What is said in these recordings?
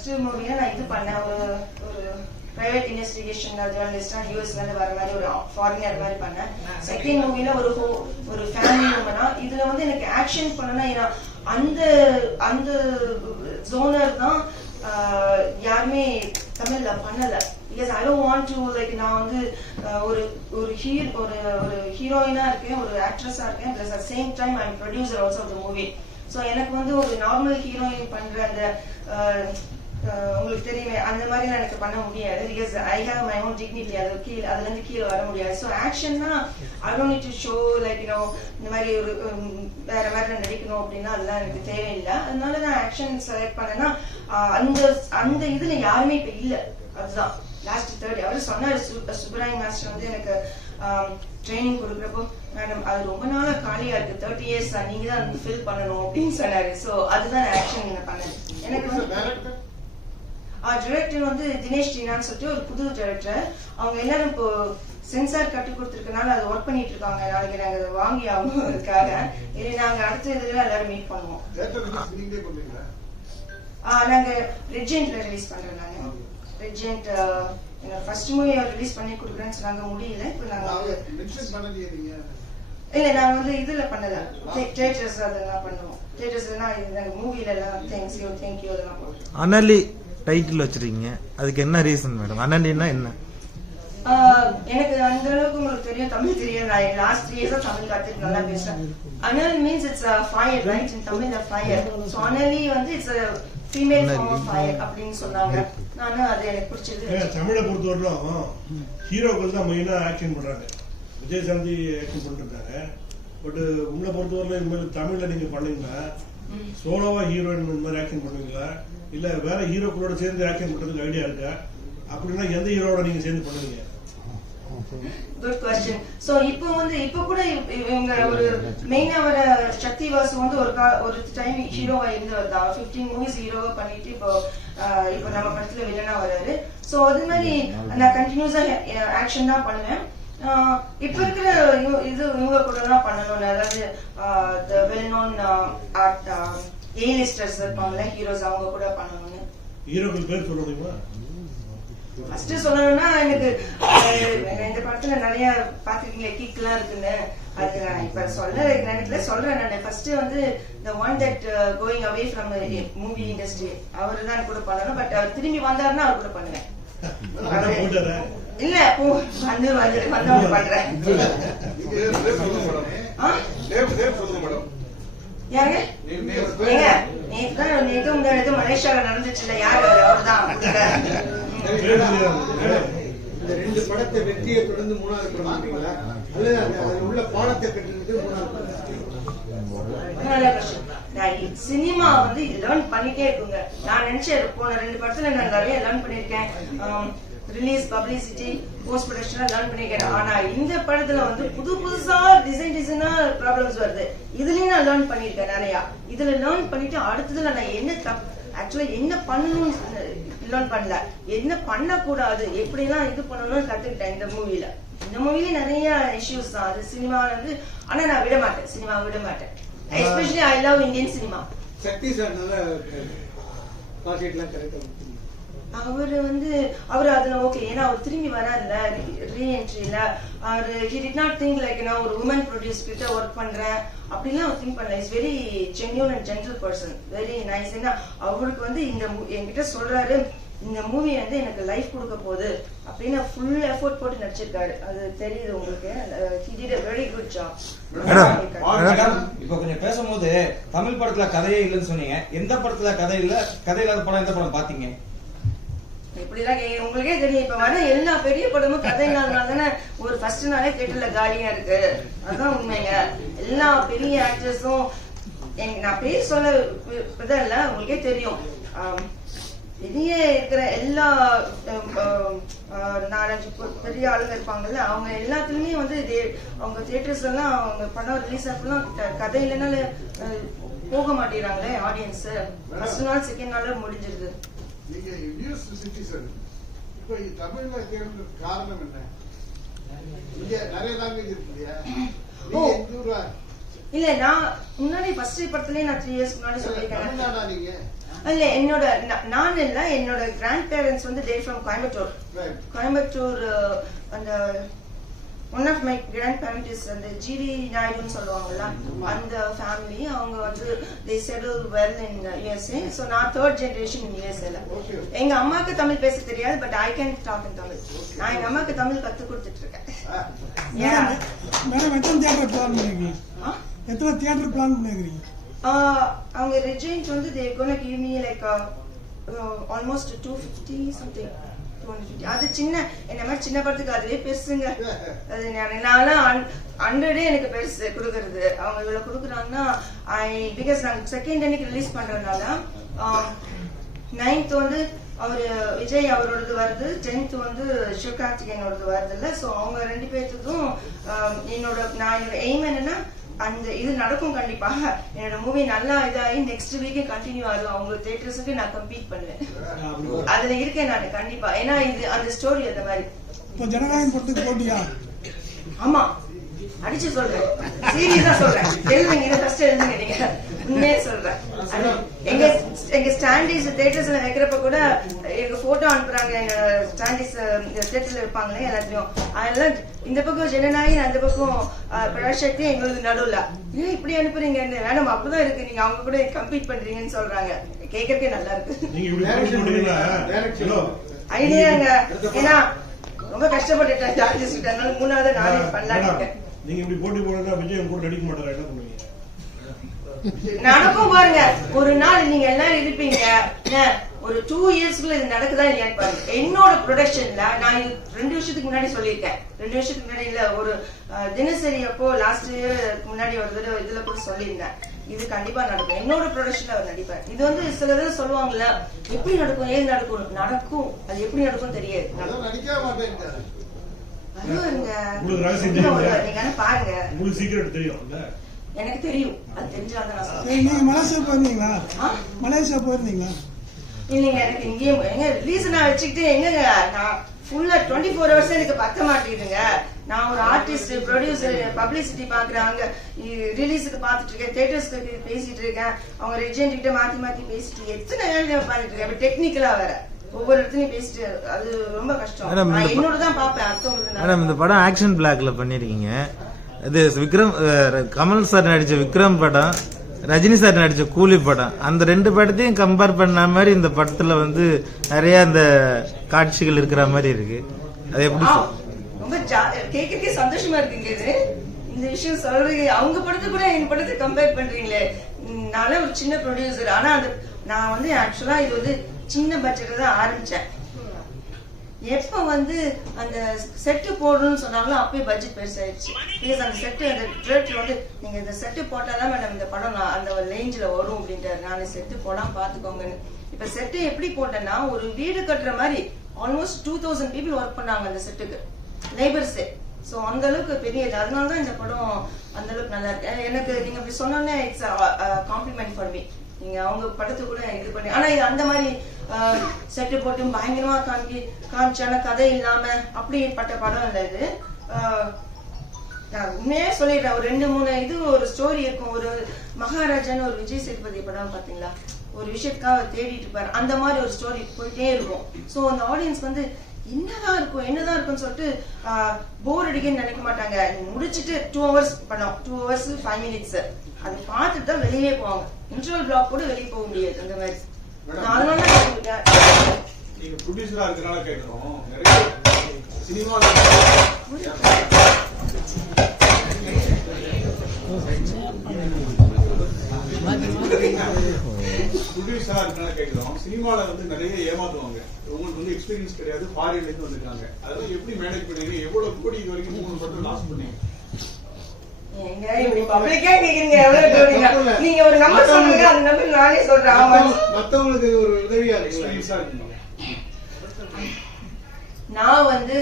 First மூவில நான் இது பண்ணேன். ஒரு ஒரு பிரைவேட் இன்வெஸ்டிகேஷன் ஜேர்னலிஸ்டா யூஎஸ்ல இருந்து வர மாதிரி ஒரு ஃபாரினர் மாதிரி பண்ணேன். செகண்ட் மூவில ஒரு ஒரு ஃபேமிலி உமனா இதுல வந்து எனக்கு ஆக்ஷன் பண்ணனா ஏன்னா அந்த அந்த ஜோனர் தான் யாருமே தமிழ்ல பண்ணல. Because I don't want to like நான் வந்து ஒரு ஒரு ஹீரோ ஒரு ஒரு ஹீரோயினா இருக்கேன் ஒரு ஆக்ட்ரஸா இருக்கேன் plus at same time I producer also of the movie so எனக்கு வந்து ஒரு நார்மல் ஹீரோயின் பண்ற அந்த உங்களுக்கு தெரியுமே அந்த மாதிரிலாம் எனக்கு பண்ண முடியாது. Because I have my own dignity அது கீழே அதுல இருந்து கீழே வர முடியாது. So ஆக்ஷன்னா I don't need to show like you know இந்த மாதிரி ஒரு வேற மாதிரி நான் நடிக்கணும் அப்படின்னா அதெல்லாம் எனக்கு தேவையில்லை. அதனால நான் ஆக்ஷன் செலக்ட் பண்ணேன்னா அந்த அந்த இதுல யாருமே இப்ப இல்ல. அதுதான். லாஸ்ட் தேர்ட் அவர் சொன்னார் சு- மாஸ்டர் வந்து எனக்கு ட்ரைனிங் கொடுக்குறப்போ மேடம் அது ரொம்ப நாளா காலியா இருக்கு. தேர்ட்டி இயர்ஸ் நீங்க தான் ஃபில் பண்ணணும். அப்படின்னு சொன்னாரு. ஸோ அதுதான் ஆக்ஷன் பண்ணேன் எனக்கு வந்து டைரக்டர் டிரெக்டர் வந்து தினேஷ் டீனான்னு சொல்லிட்டு ஒரு புது டிரெக்டர் அவங்க எல்லாரும் இப்போ சென்சார் கட்டு கொடுத்துருக்கனால அது ஒர்க் பண்ணிட்டு இருக்காங்க. நாளைக்கு நாங்க அதை வாங்கி ஆகணுங்கிறதுக்காக இல்லை நாங்க அடுத்த இதுல எல்லாரும் மீட் பண்ணுவோம். நாங்க ரெஜென்ட்ல ரிலீஸ் பண்றோம் நாங்க. ரெஜென்ட் ஃபர்ஸ்ட் மூவி ரிலீஸ் பண்ணி கொடுக்குறேன்னு சொன்னாங்க. முடியல. இப்போ நாங்க நீங்க. இல்ல நான் வந்து இதுல பண்ணல. தியேட்டர்ஸ் அதெல்லாம் பண்ணுவோம். தியேட்டர்ஸ்னா நாங்க மூவில எல்லாம் தேங்க்ஸ் யூ தேங்க் யூ அதெல்லாம் அனலி டைட்டில் வச்சிருக்கீங்க. அதுக்கு என்ன ரீசன் மேடம் அனலின்னா என்ன? ஆஹ் எனக்கு அந்த அளவுக்கு உங்களுக்கு தெரியும் தமிழ் தெரியும் நான் லாஸ்ட் த்ரீ இயர்ஸா தமிழ் கத்துட்டு நல்லா பேசுறேன். அனல் means it's fire right in Tamil fire so Anali வந்து it's female form of fire அப்படின்னு சொன்னாங்க. நானும் அது எனக்கு பிடிச்சது. தமிழை பொறுத்தவரையிலும் ஹீரோக்கள் தான் மெயினா ஆக்ஷன் பண்றாங்க. விஜய் சாந்தி ஆக்ஷன் பண்ணிருக்காங்க பட் உங்களை பொறுத்தவரையிலும் இந்த மாதிரி தமிழ்ல நீங்க பண்ணீங்கன்னா சோலோவா ஹீரோயின் இந்த மாதிரி ஆக்டிங் பண்ணுவீங்களா? இல்ல வேற ஹீரோக்களோட சேர்ந்து ஆக்டிங் பண்றதுக்கு ஐடியா இருக்கா? அப்படின்னா எந்த ஹீரோட நீங்க சேர்ந்து பண்ணுவீங்க? குட் கொஸ்டின் சோ இப்போ வந்து இப்போ கூட இவ- இவங்க ஒரு மெயினா வர சக்தி வாசு வந்து ஒரு ஒரு டைம் ஹீரோவா இருந்தவர் தான் ஃபிஃப்டீன் மூவிஸ் ஹீரோவா பண்ணிட்டு இப்போ இப்போ நம்ம படத்துல வில்லனா வராரு சோ அது மாதிரி நான் கண்டினியூஸா ஆக்ஷன் தான் பண்ணுவேன். இப்ப இருக்கிற இது இவங்க கூட தான் பண்ணணும் அதாவது the well known art A listers இருப்பாங்கல்ல ஹீரோஸ் அவங்க கூட பண்ணணும்னு. ஹீரோக்கள் பேர் சொல்ல முடியுமா? ஃபர்ஸ்ட் சொல்லணும்னா எனக்கு இந்த படத்துல நிறைய பாத்திருக்கீங்க கிக்லாம் இருக்குன்னு. அது நான் இப்ப சொல்ல நினைக்கல சொல்றேன் நான். ஃபர்ஸ்ட் வந்து the one that going away from movie industry அவரு தான் கூட பண்ணணும் பட் அவர் திரும்பி வந்தாருன்னா அவர் கூட பண்ணுவேன். இல்ல போ. வந்து பண்றேன் நேத்து தான் நேத்து முந்தா நேத்து மலேசியால நடந்துச்சு இல்ல யார் அவர்தான். இந்த ரெண்டு படத்தை வெற்றியை தொடர்ந்து மூணாவது படம் அல்லது உள்ள பாடத்தை கட்டுறது மூணாவது படம். சினிமா வந்து லேர்ன் பண்ணிட்டே இருக்குங்க. நான் நினைச்சேன் போன ரெண்டு படத்துல நான் நிறைய லேர்ன் பண்ணிருக்கேன் release publicity post production learn பண்ணிருக்கேன் ஆனா இந்த படத்துல வந்து புது புதுசா டிசைன் டிசைனா ப்ராப்ளம்ஸ் வருது. இதுலயும் நான் லேர்ன் பண்ணிருக்கேன் நிறையா. இதுல லேர்ன் பண்ணிட்டு அடுத்ததுல நான் என்ன தப் ஆக்சுவலா என்ன பண்ணணும்னு லேர்ன் பண்ணல. என்ன பண்ணக்கூடாது? எப்படிலாம் இது பண்ணணும்னு கத்துக்கிட்டேன் இந்த மூவில இந்த மூவில நிறைய இஷ்யூஸ் தான். அது சினிமா வந்து ஆனா நான் விட மாட்டேன். சினிமா விட மாட்டேன். Especially I love Indian cinema Sakthi sir நல்ல கரெக்டாக அவரு வந்து அவர் அதுல ஓகே ஏன்னா அவர் திரும்பி வராருல ரீஎன்ட்ரில அவர் he did not think like நான் ஒரு உமன் ப்ரொடியூஸ் கிட்ட ஒர்க் பண்றேன். அப்படிலாம் அவர் திங்க் பண்ணல. Is very genuine and gentle person very nice ஏன்னா அவருக்கு வந்து இந்த என்கிட்ட சொல்றாரு இந்த மூவி வந்து எனக்கு லைஃப் கொடுக்க போகுது அப்படின்னு ஃபுல் எஃபோர்ட் போட்டு நடிச்சிருக்காரு. அது தெரியுது உங்களுக்கு. He did a very good job இப்ப கொஞ்சம் பேசும்போது தமிழ் படத்துல கதையே இல்லைன்னு சொன்னீங்க. எந்த படத்துல கதை இல்ல? கதை இல்லாத படம் எந்த படம் பாத்தீங்க? இப்படிலாம் உங்களுக்கே தெரியும். இப்ப வர எல்லா பெரிய படமும் கதை இல்லாதனால தானே ஒரு ஃபர்ஸ்ட் நாளே தியேட்டர்ல காலியா இருக்கு. அதான் உண்மைங்க. எல்லா பெரிய ஆக்டர்ஸும் நான் பேர் சொல்ல விதம் இல்ல உங்களுக்கே தெரியும். பெரிய இருக்கிற எல்லா நாலஞ்சு பெரிய ஆளுங்க இருப்பாங்கல்ல அவங்க எல்லாத்துலயுமே வந்து அவங்க தியேட்டர்ஸ் எல்லாம் அவங்க படம் ரிலீஸ் ஆகலாம் கதை இல்லைனால போக மாட்டேங்கிறாங்களே ஆடியன்ஸ் ஃபர்ஸ்ட் நாள் செகண்ட் நாள் முடிஞ்சிருது. நீங்க யூஎஸ் சிட்டிசன் இப்ப தமிழ்ல தேர்ந்தது காரணம் என்ன? இங்க நிறைய லாங்குவேஜ் இருக்கு இல்லையா? இல்ல நான் முன்னாடி ஃபர்ஸ்ட் படத்துலயே நான் த்ரீ இயர்ஸ் முன்னாடி சொல்லியிருக்கேன். இல்ல என்னோட நான் இல்ல என்னோட கிராண்ட் பேரண்ட்ஸ் வந்து டே ஃப்ரம் கோயம்புத்தூர். கோயம்புத்தூர் அந்த one of my grand parent is அந்த ஜிடி நாயுடுன்னு சொல்லுவாங்கல்ல அந்த ஃபேமிலி அவங்க வந்து they settle well in USA so நான் தேர்ட் ஜெனரேஷன் இன் யூஎஸ்ஏல. எங்க அம்மாக்கு தமிழ் பேச தெரியாது but I can talk in Tamil நான் எங்க அம்மாக்கு தமிழ் கத்து கொடுத்துட்டு இருக்கேன் Ah. மேடம் எத்தனை தியேட்டர் பிளான் பண்ணிருக்கீங்க? எத்தனை தியேட்டர் பிளான் பண்ணிருக்கீங்க? Uh, அவங்க ரெஜெண்ட் வந்து they gonna give me like almost two fifty something அது சின்ன என்ன மாதிரி சின்ன படத்துக்கு அதுவே பெருசுங்க. அது நான் நான்லாம் ஹண்ட்ரடே எனக்கு பெருசு கொடுக்கறது. அவங்க இவ்வளவு கொடுக்குறாங்கன்னா ஐ பிகாஸ் நாங்கள் செகண்ட் அன்னைக்கு ரிலீஸ் பண்றதுனால um, நைன்த் வந்து அவர் விஜய் அவரோடது வருது. டென்த் வந்து சிவகார்த்திகேயனோடது வருது இல்ல ஸோ அவங்க ரெண்டு பேர்த்துக்கும் um, என்னோட நான் என்னோட எய்ம் என்னன்னா அந்த இது நடக்கும் கண்டிப்பா. என்னோட மூவி நல்லா இதாகி நெக்ஸ்ட் வீக்கே கண்டினியூ ஆகும். அவங்க தேட்டர்ஸுக்கு நான் கம்ப்ளீட் பண்ணுவேன். அதுல இருக்கேன் நான் கண்டிப்பா. ஏன்னா இது அந்த ஸ்டோரி அந்த மாதிரி. இப்போ ஜனநாயகம் படத்துக்கு போட்டியா? ஆமா. அடிச்சு சொல்றேன். சீரியஸா சொல்றேன். எழுதுங்க இதை ஃபர்ஸ்ட் எழுதுங்க நீங்க. உண்மையே சொல்றேன். எங்க எங்க ஸ்டாண்டிஸ் தேட்டர்ஸ்ல வைக்கிறப்ப கூட எங்க போட்டோ அனுப்புறாங்க. எங்க ஸ்டாண்டிஸ் தேட்டர்ல வைப்பாங்களே எல்லாத்தையும் அதெல்லாம் இந்த பக்கம் ஜனநாயகி அந்த பக்கம் பிரசக்தி எங்களுக்கு நடுவுல. ஏன் இப்படி அனுப்புறீங்க? மேடம் அப்படிதான் இருக்கு. நீங்க அவங்க கூட கம்ப்ளீட் பண்றீங்கன்னு சொல்றாங்க. கேட்கறதுக்கே நல்லா இருக்கு. ஐடியாங்க. ஏன்னா ரொம்ப கஷ்டப்பட்டுட்டேன். கிட்ட. அதனால மூணாவது நானே பண்ணலான்னு இருக்கேன். நீங்க இப்படி போட்டி போடுறதா விஜய் கூட நடிக்க மாட்டாரா? என்ன பண்ணுவீங்க? நடக்கும் பாருங்க. ஒரு நாள் நீங்க எல்லாரும் இருப்பீங்க. ஒரு டூ இயர்ஸ்க்குள்ள இது நடக்குதா இல்லையான்னு பாருங்க. என்னோட ப்ரொடக்ஷன்ல நான் ரெண்டு வருஷத்துக்கு முன்னாடி சொல்லியிருக்கேன். ரெண்டு வருஷத்துக்கு முன்னாடி இல்ல ஒரு தினசரி அப்போ லாஸ்ட் இயர் முன்னாடி ஒரு தடவை இதுல கூட சொல்லியிருந்தேன். இது கண்டிப்பா நடக்கும். என்னோட ப்ரொடக்ஷன்ல அவர் நடிப்பார். இது வந்து சில பேர் சொல்லுவாங்கல்ல எப்படி நடக்கும் ஏது நடக்கும்? நடக்கும். அது எப்படி நடக்கும் தெரியாது அதான் நடிக்கவே மாட்டேன்ட்டாரு. வருவாருங்க. உங்களுக்கு ரகசியம் தெரியுமா? பாருங்க. உங்களுக்கு சீக்கிரம் தெரியும் எனக்கு தெரியும். அது தெரிஞ்சாதான் நான் சொல்றேன். சரி, நீங்க மலேசியா போயிருந்தீங்களா? மலேசியா போயிருந்தீங்களா? இல்லைங்க எனக்கு இங்கேயும் எங்க ரிலீஸ் நான் வச்சுக்கிட்டு எங்கங்க நான் ஃபுல்லா டுவெண்ட்டி ஃபோர் ஹவர்ஸ் எனக்கு பத்த மாட்டேங்குதுங்க. நான் ஒரு ஆர்டிஸ்ட் ப்ரொடியூசர் பப்ளிசிட்டி பாக்குறாங்க ரிலீஸுக்கு பார்த்துட்டு இருக்கேன் தேட்டர்ஸ்க்கு பேசிட்டு இருக்கேன் அவங்க ரெஜென்ட் கிட்ட மாத்தி மாத்தி பேசிட்டு எத்தனை வேலை உட்காந்துட்டு இருக்கேன் டெக்னிக்கலா வேற. ஒவ்வொரு இடத்துலயும் பேசிட்டு அது ரொம்ப கஷ்டம். மேடம், நான் இந்த ப- என்னோட தான் பார்ப்பேன் அடுத்தவங்களுக்கு மேடம் இந்த நான் படம் ஆக்ஷன் பிளாக்ல பண்ணிருக்கீங்க. இது விக்ரம் கமல் சார் நடிச்ச விக்ரம் படம் ரஜினி சார் நடிச்ச கூலி படம். அந்த ரெண்டு படத்தையும் கம்பேர் பண்ண மாதிரி இந்த படத்துல வந்து நிறைய அந்த காட்சிகள் இருக்கிற மாதிரி இருக்கு. அது எப்படி ரொம்ப கேட்கறதுக்கே சந்தோஷமா இருக்குங்க இது. இந்த விஷயம் சொல்றீங்க அவங்க படத்தை கூட என் படத்தை கம்பேர் பண்றீங்களே. நானே ஒரு சின்ன ப்ரொடியூசர் ஆனா அந்த நான் வந்து ஆக்சுவலா இது வந்து சின்ன பட்ஜெட்டில் தான் ஆரம்பிச்சேன். எப்ப வந்து அந்த செட்டு போடணும்னு சொன்னாங்களோ அப்பயே பட்ஜெட் பெருசாயிடுச்சு பிகாஸ் அந்த செட்டு அந்த ட்ரெட்டில் வந்து நீங்க இந்த செட்டு போட்டால்தான் மேடம் இந்த படம் நான் அந்த ரேஞ்சில் வரும் அப்படின்ட்டாரு நான் செட்டு போடாமல் பார்த்துக்கோங்கன்னு இப்ப செட்டு எப்படி போட்டேன்னா ஒரு வீடு கட்டுற மாதிரி almost two thousand people work பண்ணாங்க அந்த செட்டுக்கு லேபர்ஸே ஸோ அந்த அளவுக்கு பெரிய இது. அதனால தான் இந்த படம் அந்த அளவுக்கு நல்லா இருக்கு. எனக்கு நீங்க அப்படி சொன்னோன்னே இட்ஸ் காம்ப்ளிமெண்ட் ஃபார் மீ நீங்க அவங்க படத்தை கூட இது பண்ணி ஆனா இது அந்த மாதிரி செட்டு போட்டு பயங்கரமா காமிக்கி காமிச்சான கதை இல்லாம அப்படிப்பட்ட படம் இல்லை இது. நான் உண்மையே சொல்லிடுறேன். ஒரு ரெண்டு மூணு இது ஒரு ஸ்டோரி இருக்கும். ஒரு மகாராஜான்னு ஒரு விஜய் சேதுபதி படம் பாத்தீங்களா? ஒரு விஷயத்துக்காக அவர் தேடிட்டு இருப்பாரு. அந்த மாதிரி ஒரு ஸ்டோரி போயிட்டே இருக்கும். சோ அந்த ஆடியன்ஸ் வந்து என்னதான் இருக்கும் என்னதான் இருக்கும்னு சொல்லிட்டு போர் அடிக்கன்னு நினைக்க மாட்டாங்க. முடிச்சிட்டு டூ ஹவர்ஸ் படம். டூ ஹவர்ஸ் ஃபைவ் மினிட்ஸ் அதை பார்த்துட்டு தான் வெளியே போவாங்க. இன்டர்வல் பிளாக் கூட வெளியே போக முடியாது. அந்த மாதிரி. அதனால. நீங்க ப்ரொடியூசரா இருக்கனால கேக்குறோம். நிறைய சினிமால ப்ரொடியூசரா இருக்கனால கேக்குறோம். சினிமால வந்து நிறைய ஏமாத்துவாங்க. உங்களுக்கு வந்து எக்ஸ்பீரியன்ஸ் கிடையாது. ஃபாரின்ல இருந்து வந்திருக்காங்க. அதெல்லாம் எப்படி மேனேஜ் பண்ணீங்க? எவ்வளவு கோடி இது வரைக்கும் மூணு படம் லாஸ் பண்ணீங்க ஏங்க, இப்படி public ஆ கேக்குறீங்க, எவ்வளவு கோடிங்க? நீங்க ஒரு number சொல்லுங்க, அந்த number நானே சொல்றேன். ஆமா. மத்தவங்க- மத்தவங்களுக்கு இது ஒரு உதவியா இருக்கு. எக்ஸ்பீரியன்ஸா இருக்கீங்க நான் வந்து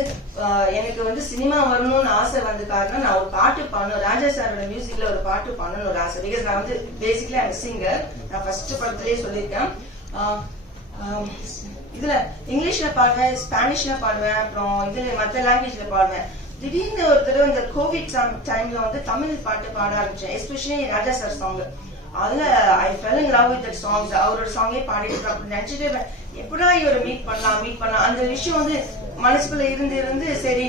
எனக்கு வந்து சினிமா வரணும்னு ஆசை வந்து காரணம் நான் ஒரு பாட்டு பண்ணணும் ராஜா சாரோட மியூசிக்ல ஒரு பாட்டு பண்ணணும் ஒரு ஆசை. பிகாஸ் நான் வந்து பேசிக்கலி ஐம் சிங்கர் நான் ஃபர்ஸ்ட் படத்துலயே சொல்லியிருக்கேன். ஆஹ், ஆஹ், இதுல இங்கிலீஷ்ல பாடுவேன் ஸ்பானிஷ்ல பாடுவேன் அப்புறம் இதுல மத்த லாங்குவேஜ்ல பாடுவேன். திடீர்னு ஒரு தடவை இந்த கோவிட் டைம்ல வந்து தமிழ் பாட்டு பாட ஆரம்பிச்சேன். எஸ்பெஷலி ராஜா சார் சாங் அதுல I fell in love with songs அவரோட சாங்கே பாடிட்டு இருக்கேன். அப்படின்னு நினைச்சிட்டு எப்படா இவரை மீட் பண்ணலாம் மீட் பண்ணலாம்? அந்த விஷயம் வந்து மனசுக்குள்ள இருந்து இருந்து சரி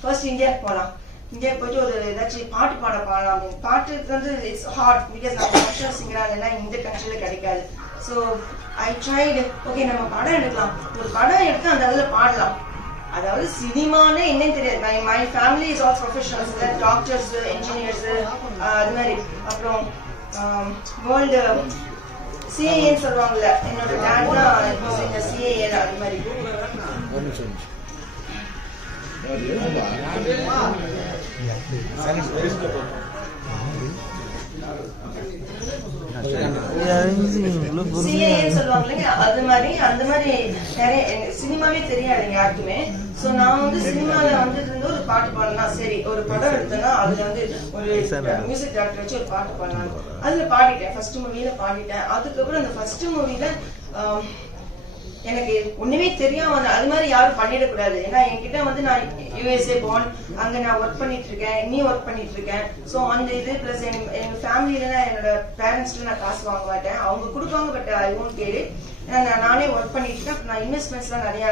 ஃபர்ஸ்ட் இந்தியாவுக்கு போலாம். இந்தியாவுக்கு போயிட்டு ஒரு ஏதாச்சும் பாட்டு பாட பாடலாம் அப்படின்னு பாட்டுக்கு வந்து இட்ஸ் ஹார்ட் பிகாஸ் நம்ம நேஷனல் சிங்கராக இல்லைன்னா இந்த கண்ட்ரில கிடைக்காது. ஸோ ஐ ட்ரைடு ஓகே நம்ம படம் எடுக்கலாம். ஒரு படம் எடுத்து அந்த அதில் பாடலாம். அதாவது சினிமான்னு என்னன்னு தெரியாது. My my family is all professionals doctors engineers அது மாதிரி. அப்புறம் um, வேர்ல்டு சிஏன்னு சொல்லுவாங்கல்ல. என்னோட டேட் தான் சிஏஏ அது மாதிரி. சிஏன்னு அது மாதிரி அந்த மாதிரி நிறைய சினிமாவே தெரியாதுங்க யாருக்குமே. சோ நான் வந்து சினிமால வந்துட்டு இருந்து ஒரு பாட்டு பாடலாம் சரி ஒரு படம் எடுத்தேன்னா அதுல வந்து ஒரு மியூசிக் டைரக்டர் வச்சு ஒரு பாட்டு பாடலாம் அதுல பாடிட்டேன் ஃபர்ஸ்ட் மூவில பாடிட்டேன். அதுக்கப்புறம் அந்த ஃபர்ஸ்ட் மூவில எனக்கு ஒண்ணுமே தெரியாம அது மாதிரி யாரும் பண்ணிடக்கூடாது. ஏன்னா என்கிட்ட வந்து நான் யூஎஸ்ஏ போன் அங்க நான் ஒர்க் பண்ணிட்டு இருக்கேன் நீ ஒர்க் பண்ணிட்டு இருக்கேன் சோ அந்த இது பிளஸ் எங்க ஃபேமிலியில என்னோட பேரண்ட்ஸ்ல நான் காசு வாங்க மாட்டேன். அவங்க கொடுப்பாங்க பட் ஐ ஒன்ட் கேடு நானே ஒர்க் பண்ணிட்டு இருக்கேன் நான் இன்வெஸ்ட்மெண்ட்ஸ்லாம் நிறைய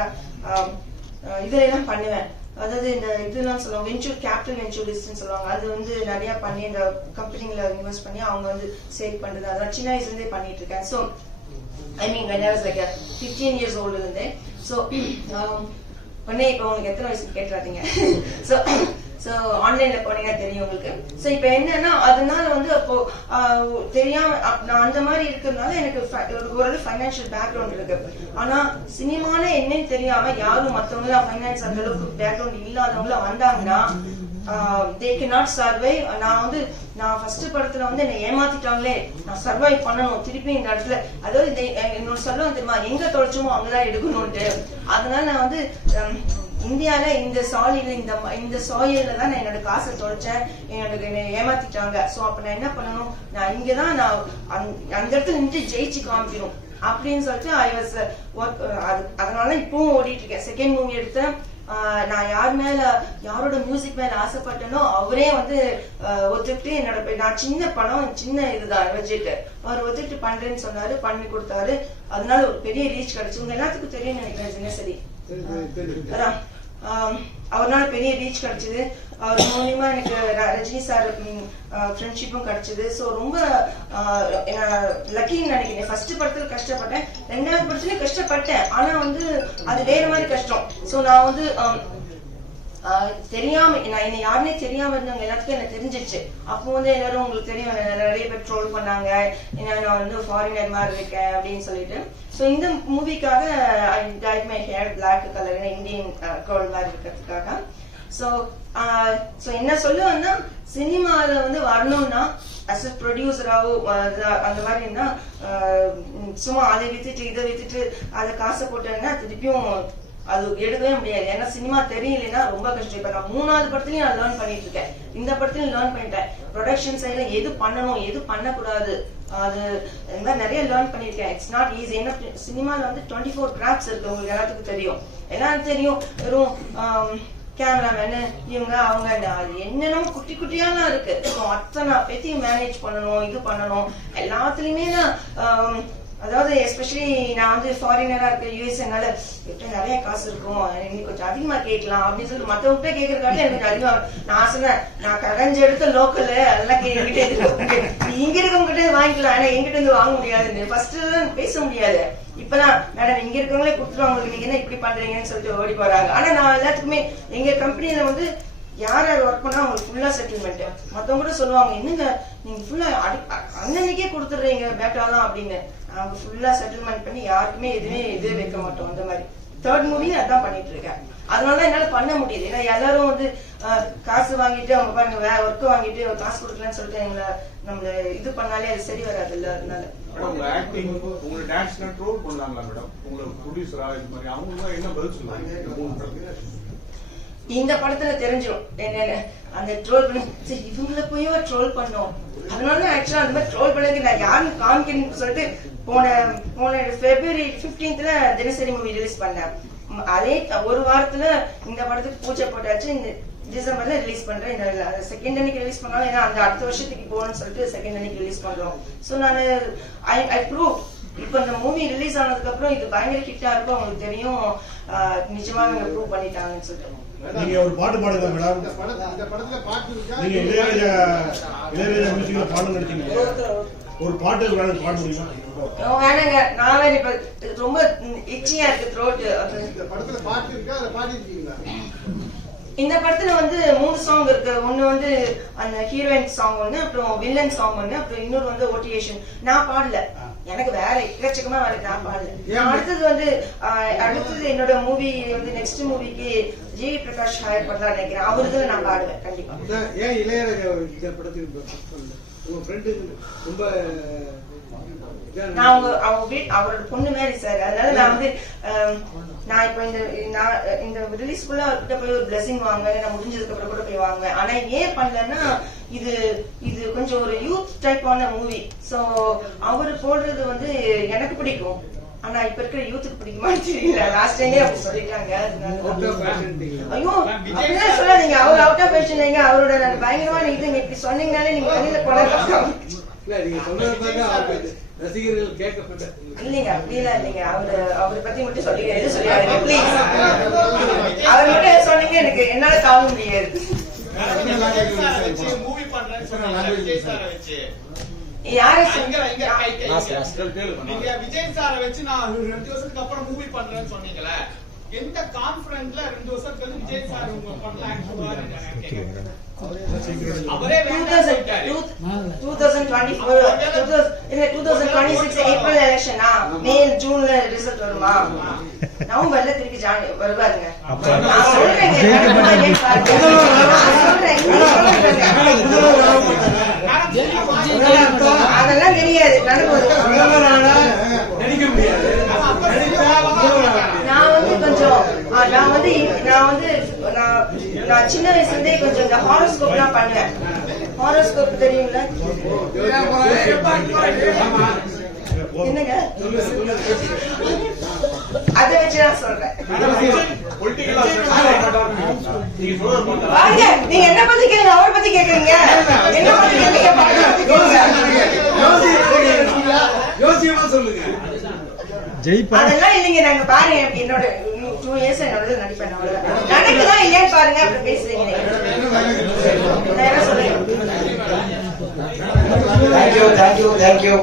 இதுல எல்லாம் பண்ணுவேன். அதாவது இந்த இதுலாம் சொல்லுவாங்க வெஞ்சூர் கேபிட்டல் வெஞ்சூரிஸ்ட்னு சொல்லுவாங்க. அது வந்து நிறைய பண்ணி இந்த கம்பெனில இன்வெஸ்ட் பண்ணி அவங்க வந்து சேவ் பண்றது. அதெல்லாம் சின்ன வயசுல இருந்தே பண்ணிட்டு இருக்கேன் so I mean when I was like fifteen years old இருந்தேன். ஸோ um, உடனே இப்போ உங்களுக்கு எத்தனை வயசு கேட்டுறாதீங்க ஸோ ஸோ ஆன்லைன்ல போனீங்கன்னா தெரியும் உங்களுக்கு. ஸோ இப்போ என்னன்னா அதனால வந்து அப்போ ஆஹ், தெரியாம நான் அந்த மாதிரி இருக்கிறதுனால எனக்கு ஒரு ஓரளவு ஃபைனான்ஷியல் பேக்ரவுண்ட் இருக்கு. ஆனா சினிமான என்னன்னு தெரியாம யாரும் மத்தவங்க ஃபைனான்ஸ் அந்த அளவுக்கு பேக்ரவுண்ட் இல்லாதவங்கள வந்தாங்கன்னா தே கே நாட் சர்வை நான் வந்து நான் ஃபர்ஸ்ட் படத்துல வந்து என்னை ஏமாத்திட்டாங்களே. நான் சர்வை பண்ணணும். திருப்பி இந்த இடத்துல. அதாவது இந்த இன்னொரு என்னோட தெரியுமா? எங்க தொலைச்சோமோ அங்கதான் எடுக்கணும்ட்டு அதனால நான் வந்து இந்தியால இந்த சாலியில இந்த இந்த சாயில தான் நான் என்னோட காசை தொலைச்சேன். என்னோட என்னை ஏமாத்திட்டாங்க. சோ அப்ப நான் என்ன பண்ணணும்? நான் இங்கதான் நான் அந்த- அந்த இடத்துல நின்று ஜெயிச்சு காமிக்கணும். அப்படின்னு சொல்லிட்டு ஐ வாஸ் ஒர்க் அதனால இப்பவும் ஓடிட்டு இருக்கேன். செகண்ட் மூவி எடுத்தேன். நான் யார் மேல யாரோட மியூசிக் மேல ஆசைப்பட்டனோ அவரே வந்து ஒத்துக்கிட்டு என்னோட நான் சின்ன படம் சின்ன இதுதான் பட்ஜெட் அவர் ஒத்துக்கிட்டு பண்றேன்னு சொன்னாரு பண்ணி கொடுத்தாரு. அதனால ஒரு பெரிய ரீச் கிடைச்சு. உங்க எல்லாத்துக்கும் தெரியும் நினைக்கிறேன் தினசரி. அவர்னால பெரிய ரீச் கிடைச்சது. அவர் மூலியமா எனக்கு ரஜினி சார் ஃப்ரெண்ட்ஷிப்பும் கிடைச்சது. ஸோ ரொம்ப லக்கின்னு நினைக்கிறேன். ஃபர்ஸ்ட் படத்துல கஷ்டப்பட்டேன். ரெண்டாவது படத்துலயும் கஷ்டப்பட்டேன். ஆனா வந்து அது வேற மாதிரி கஷ்டம். ஸோ நான் வந்து தெரியாம நான் என்ன யாருமே தெரியாம இருந்தவங்க எல்லாத்துக்கும் எனக்கு தெரிஞ்சிச்சு அப்போ வந்து எல்லாரும் உங்களுக்கு தெரியும் நிறைய பேர் ட்ரோல் பண்ணாங்க. என்ன நான் வந்து ஃபாரினர் மாதிரி இருக்கேன் அப்படின்னு சொல்லிட்டு. ஸோ இந்த மூவிக்காக I dyed my hair black colour Indian girl மாதிரி இருக்கிறதுக்காக. ஸோ ஸோ என்ன சொல்லுவேன்னா சினிமாவில் வந்து வரணும்னா அஸ் அ ப்ரொடியூசராகவோ அந்த மாதிரி என்ன ஆஹ் சும்மா அதை வித்துட்டு இதை வித்துட்டு அதை காசை போட்டேன்னா திருப்பியும் அது எடுக்கவே முடியாது. ஏன்னா சினிமா தெரியலன்னா ரொம்ப கஷ்டம். இப்ப நான் மூணாவது படத்துலயும் நான் லேர்ன் பண்ணிட்டு இருக்கேன். இந்த படத்துலயும் லேர்ன் பண்ணிட்டேன். ப்ரொடக்ஷன் சைட்ல எது பண்ணணும் எது பண்ணக்கூடாது அது இந்த மாதிரி நிறைய லேர்ன் பண்ணிருக்கேன் இட்ஸ் நாட் ஈஸி ஏன்னா சினிமால வந்து டுவெண்ட்டி ஃபோர் கிராப்ஸ் இருக்கு. உங்களுக்கு எல்லாத்துக்கும் தெரியும். எல்லாரும் தெரியும். வெறும் கேமராமேனு இவங்க அவங்க அது என்னென்னமோ குட்டி குட்டியாலாம் இருக்கு. அத்தனை பேத்தையும் மேனேஜ் பண்ணணும் இது பண்ணணும். எல்லாத்துலயுமே நான் அதாவது எஸ்பெஷலி நான் வந்து ஃபாரினரா இருக்க யூஎஸ்எனால கிட்ட நிறைய காசு இருக்கும். எனக்கு கொஞ்சம் அதிகமா கேட்கலாம் அப்படின்னு சொல்லி மத்தவங்க கேட்கறதுக்காக எனக்கு கொஞ்சம் அதிகமா நான் சொன்னேன். நான் கரைஞ்ச எடுத்த லோக்கல் அதெல்லாம் கே- என்கிட்ட இங்க இருக்கவங்க வாங்கிக்கலாம் ஆனா எங்கிட்ட இருந்து வாங்க முடியாதுன்னு ஃபர்ஸ்ட் பேச முடியாது. இப்பதான் மேடம் இங்க இருக்கவங்களே கொடுத்துருவாங்க அவங்களுக்கு நீங்க என்ன இப்படி பண்றீங்கன்னு சொல்லிட்டு ஓடி போறாங்க. ஆனா நான் எல்லாத்துக்குமே எங்க கம்பெனியில வந்து யார் யார் ஒர்க் பண்ணா அவங்களுக்கு ஃபுல்லா செட்டில்மெண்ட் மத்தவங்க கூட சொல்லுவாங்க என்னங்க நீங்க ஃபுல்லா அன்னன்னைக்கே கொடுத்துடுறீங்க பேட்டாலாம் அப்படின்னு. நாங்க ஃபுல்லா செட்டில்மெண்ட் பண்ணி யாருக்குமே எதுவுமே இது வைக்க மாட்டோம் அந்த மாதிரி. தேர்ட் மூவி அதான் பண்ணிட்டு இருக்கேன். அதனால தான் என்னால பண்ண முடியுது. ஏன்னா எல்லாரும் வந்து காசு வாங்கிட்டு அவங்க பாருங்க வேற ஒர்க் வாங்கிட்டு காசு கொடுக்கலன்னு சொல்லிட்டு எங்களை நம்மள இது பண்ணாலே அது சரி வராது இல்ல அதனால. மேடம் உங்க ஆக்டிங் உங்க ட்ரோல் பண்ணாங்களா மேடம் ப்ரொடியூசரா இது மாதிரி அவங்க என்ன பதில் இந்த படத்துல தெரிஞ்சிடும் என்னன்னு அந்த ட்ரோல் பண்ணி இவங்கள போய் ட்ரோல் பண்ணோம். அதனால ஆக்சுவலா அந்த மாதிரி ட்ரோல் பண்ணதுக்கு நான் யாருன்னு காமிக்கணும்னு சொல்லிட்டு போன போன பிப்ரவரி 15th தினசரி மூவி ரிலீஸ் பண்ணேன். அதே ஒரு வாரத்துல இந்த படத்துக்கு பூஜை போட்டாச்சு இந்த டிசம்பர்ல ரிலீஸ் பண்றேன். இந்த செகண்ட் அன்னைக்கு ரிலீஸ் பண்ணாலும் ஏன்னா அந்த அடுத்த வருஷத்துக்கு போகணும்னு சொல்லிட்டு செகண்ட் அன்னைக்கு ரிலீஸ் பண்றோம். ஸோ நான் ஐ ஐ ப்ரூவ் இப்போ இந்த மூவி ரிலீஸ் ஆனதுக்கு அப்புறம் இது பயங்கர ஹிட்டா இருக்கும். அவங்களுக்கு தெரியும். நிஜமா இவங்க ப்ரூவ் பண்ணிட்டாங்கன்னு சொல்லிட்டு. நீங்க ஒரு பாட்டு பாடுங்க மேடம் இந்த படத்துல பாட்டு இருக்கா? நீங்க இளையராஜா இளையராஜா மியூசிக்ல பாடம் நடிச்சீங்க. ஒரு பாட்டு வேணும் பாட முடியுமா? ஓ, வேணாங்க. நான் இப்ப ரொம்ப இச்சியா இருக்கு த்ரோட் இந்த படத்துல பாட்டு இருக்கா? அதை பாடி இருக்கீங்களா இந்த படத்துல வந்து மூணு சாங் இருக்கு. ஒண்ணு வந்து அந்த ஹீரோயின் சாங் ஒண்ணு அப்புறம் வில்லன் சாங் ஒண்ணு அப்புறம் இன்னொரு வந்து ஓட்டியேஷன் நான் பாடல. எனக்கு வேற எக்கச்சக்கமா வேற நான் பாடல? அடுத்தது வந்து ஆஹ், அடுத்தது என்னோட மூவி வந்து நெக்ஸ்ட் மூவிக்கு ஜிவி பிரகாஷ் ஹயர் பண்ணலாம் நினைக்கிறேன். அவரு இதுல நான் பாடுவேன் கண்டிப்பா. ஏன் இளையராஜா இந்த படத்துக்கு நான் அவங்க அவங்க வீட் அவரோட பொண்ணு மாதிரி சார் அதனால நான் வந்து ஆம், நான் இப்போ இந்த நான் இந்த ரிலீஸ்க்குள்ள அவர்கிட்ட போய் ஒரு பிளஸிங் வாங்க நான் முடிஞ்சதுக்கு அப்புறம் கூட போய் வாங்க ஆனா ஏன் பண்ணலன்னா இது இது கொஞ்சம் ஒரு யூத் டைப்பான மூவி சோ அவர் போடுறது வந்து எனக்கு பிடிக்கும். ஆனா இப்ப இருக்கிற யூத்துக்கு பிடிக்குமான்னு தெரியல. லாஸ்ட் டைமே அப்படி சொல்லிட்டாங்க. ஐயோ அப்படிலாம் சொல்லாதீங்க. அவர் அவுட் ஆஃப் ஃபேஷன் அவரோட பயங்கரமான இது. நீங்க இப்படி சொன்னீங்கனாலே நீங்க வெளியில அவருக்கு ரசிகர்கள் கேட்கப்பட்ட இல்லைங்க அப்படிலாம் இல்லைங்க. அவரு அவரை பத்தி மட்டும் சொல்லி எது சொல்லிடாதீங்க ப்ளீஸ் அவர் மட்டும் சொன்னீங்க? எனக்கு என்னால தாங்க முடியாது. மூவி பண்றேன்னு சொன்னாங்க விஜய் சாரை வச்சு நான் ரெண்டு வருஷத்துக்கு அப்புறம் மூவி பண்றேன்னு சொன்னீங்களே எந்த கான்ஃபரன்ஸ்ல ரெண்டு வருஷத்துக்கு வந்து விஜய் சார் உங்க படல ஆக்ட் அவரே ஏப்ரல் எலெக்ஷனா மே ஜூன்ல ரிசல்ட் வருமா. நவம்பர்ல திருப்பி ஜாயின் வருவாருங்க. சொல்றேங்க அதெல்லாம் தெரியாது. நான் வந்து கொஞ்சம் நான் வந்து நான் வந்து நான் நான் சின்ன வயசுல இருந்தே கொஞ்சம் இந்த ஹாரோஸ்கோப்லாம் பண்ணுவேன் ஹாரோஸ்கோப் தெரியுங்களா என்னங்க? அதை வச்சு நான் சொல்றேன். நீங்க என்ன பத்தி கேளுங்க அவரை பத்தி கேக்குறீங்க? என்ன பத்தி கேக்குறீங்க? படத்தை பத்தி கேளுங்க யோசியமா சொல்லுங்க அதெல்லாம் இல்லைங்க நாங்க பாருங்க என்னோட டூ இயர்ஸ் என்னோட நடிப்பேன் அவ்வளவுதான் நடக்குதா இல்லையான்னு பாருங்க அப்புறம் பேசுறீங்க. நீங்க. வேற சொல்லுங்க தேங்க்யூ தேங்க்யூ தேங்க்யூ